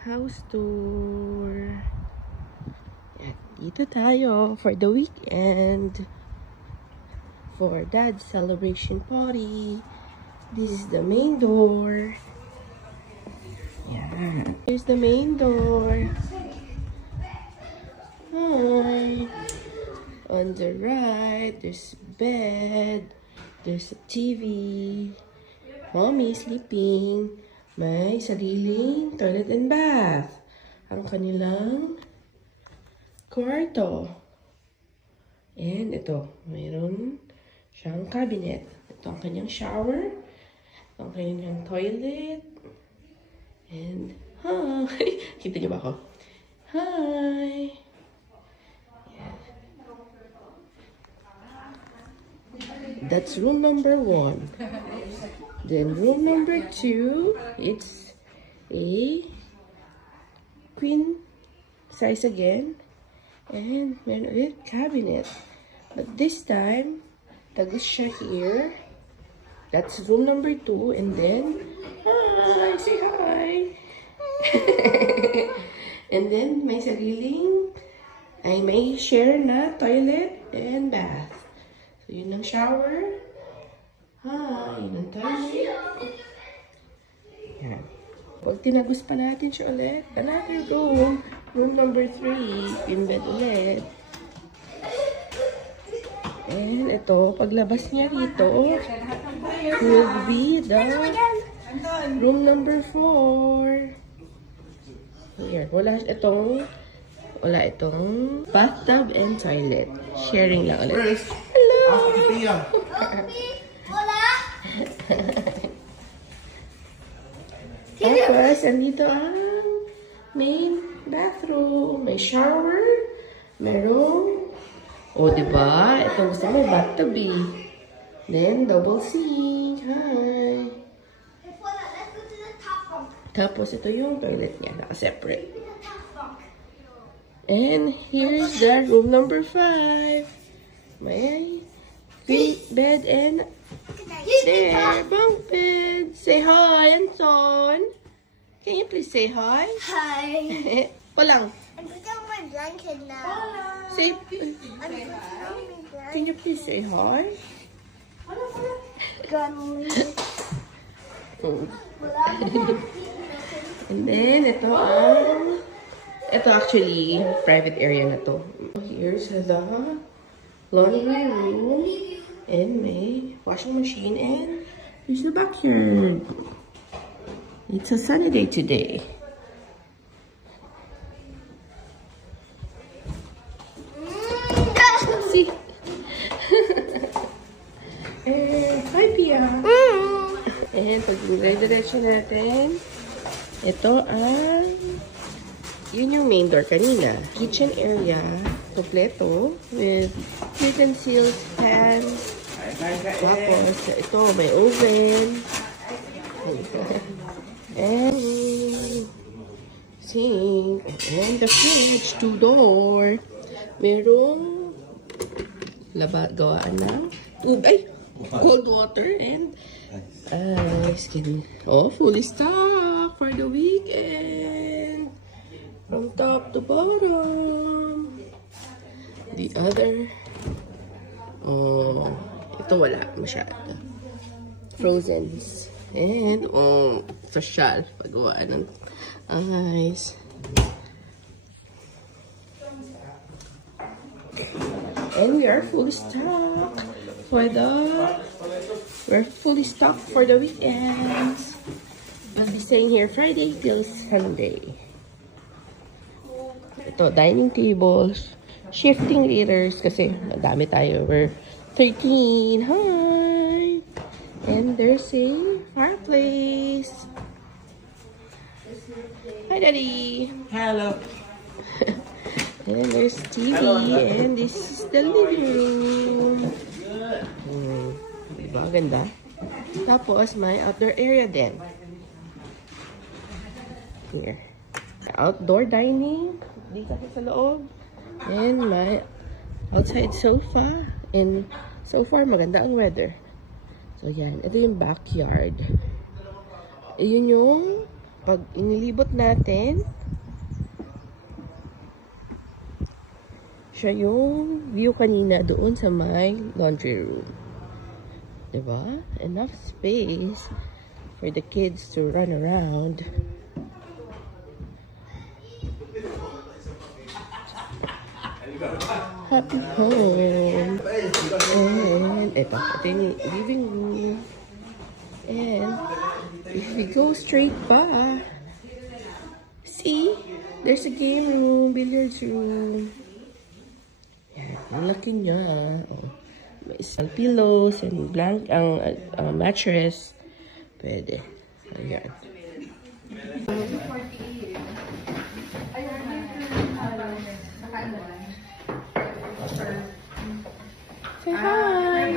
House tour. Yan, dito tayo for the weekend. For Dad's celebration party. This is the main door. Yeah. Here's the main door. Hi. On the right, there's bed. There's a TV. Mommy sleeping. May sariling toilet and bath. Ang kanilang kwarto. And ito, mayroon siyang cabinet. Ito ang kanyang shower. Ito ang kanyang toilet. And, hi! Kita niyo ba ako? Hi! Yeah. That's room number 1. Then room number 2, it's a queen size again. And meron ulit cabinet. But this time, tagos siya here. That's room number 2. And then, hi! Say hi! And then, may sariling, may share na toilet and bath. So, yun ang shower. Hi! Yun ang toilet. Yan. Pag tinagos pa natin siya ulit, another room. Room number 3. In bed ulit. And ito, paglabas niya rito, will be the room number 4. Here, wala itong bathtub and toilet. Sharing lang ulit. Hello! Tapos, andito ang main bathroom. May shower. Merong, diba? Ito gusto mo, bathtub eh. Then, double sink. Hi! Tapos, ito yung toilet niya. Naka-separate. And, here's the room number 5. May bed and there, bunk bed. Say hi, Anton. Can you please say hi? Hi. Walang. I'm putting on my blanket now. Say, I'm putting on my blanket. can you please say hi? And then, ito actually, private area na to. Here's the laundry room. And may washing machine. And here's the backyard. It's a sunny day today. See? And hi, Pia. And pag dire-diretso natin, ito ang yun yung main door kanina. Kitchen area, kompleto, with utensils, pans. Tapos, ito, may oven. And sink. And the fridge, 2-door. Merong gawaan ng cold water and skin. Fully stocked for the weekend. From top to bottom. The other, ito wala masyado. Frozens. And, social. Pagawaan ng ice. And we are fully stocked for the weekends. We'll be staying here Friday till Sunday. Ito, dining tables, shifting readers kasi madami tayo. We're 13. Hi! And there's a fireplace. Hi, Daddy. Hello. And there's TV. And this is the living room. Diba? Ganda. Tapos, may outdoor area din. Here. Outdoor dining. Dito sa loob. And may outside sofa. And so far, maganda ang weather. So, yan. Ito yung backyard. Yun yung pag inilibot natin, siya yung view kanina doon sa my laundry room. Diba? Enough space for the kids to run around. Happy home. And ito yung living room. And if we go straight pa, see, there's a game room, billiards room. Yan, ang laki niya. Oh. May isang pillows and ang mattress. Pwede. Ayan. Say hi!